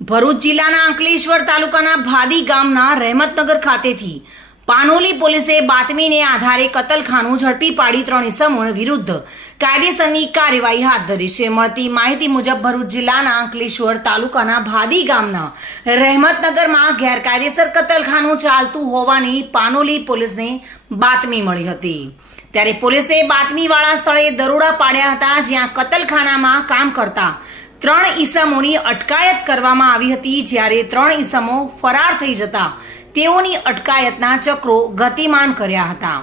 ભરૂચ જિલ્લાના અંકલેશ્વર તાલુકાના ભાદી ગામના રહેમતનગર ખાતેથી પાનોલી પોલીસે બાતમીને આધારે કતલખાનું ઝડપી પાડી 3 ઇસમો વિરુદ્ધ કાયદેસરની કાર્યવાહી હાથ ધરી છે। મળતી માહિતી મુજબ ભરૂચ જિલ્લાના અંકલેશ્વર તાલુકાના ભાદી ગામના રહેમતનગરમાં ગેરકાયદેસર કતલખાનું ચાલતું હોવાની પાનોલી પોલીસને બાતમી મળી હતી। ત્યારે પોલીસે બાતમીવાળા સ્થળે દરોડા પાડ્યા હતા, જ્યાં કતલખાનામાં કામ કરતા 3 ઇસમોની અટકાયત કરવામાં આવી હતી। જ્યારે 3 ઇસમો ફરાર થઈ જતા તેઓની અટકાયતના ચક્રો ગતિમાન કર્યા હતા।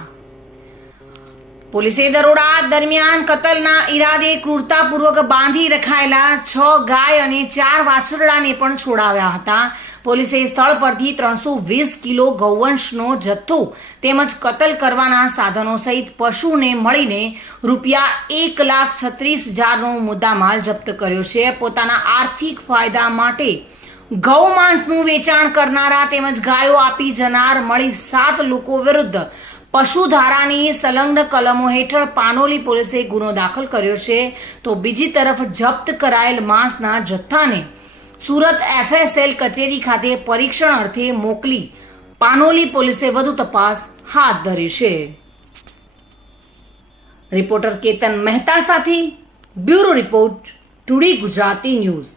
પોલીસે દરોડા દરમિયાન કતલના ઈરાદે ક્રૂરતાપૂર્વક બાંધી રખાયેલા 6 ગાય અને 4 વાછરડાને પણ છોડાવ્યા હતા। પોલીસે સ્થળ પરથી 320 કિલો ગૌવંશનો જથ્થો તેમજ કતલ કરવાના સાધનો સહિત પશુને મળીને ₹1,36,000નો મુદ્દામાલ જપ્ત કર્યો છે। પોતાના આર્થિક ફાયદા માટે ગૌમાંસનું વેચાણ કરનારા તેમજ ગાયો આપી જનાર મળી 7 લોકો વિરુદ્ધ પશુધારાની સંલગ્ન કલમો હેઠળ પાનોલી પોલીસે ગુનો દાખલ કર્યો છે। તો બીજી તરફ જપ્ત કરાયેલ માંસના જથ્થાને સુરત FSL કચેરી ખાતે પરીક્ષણ અર્થે મોકલી પાનોલી પોલીસે વધુ તપાસ હાથ ધરી છે। રિપોર્ટર કેતન મહેતા સાથે bureau report, today Gujarati news.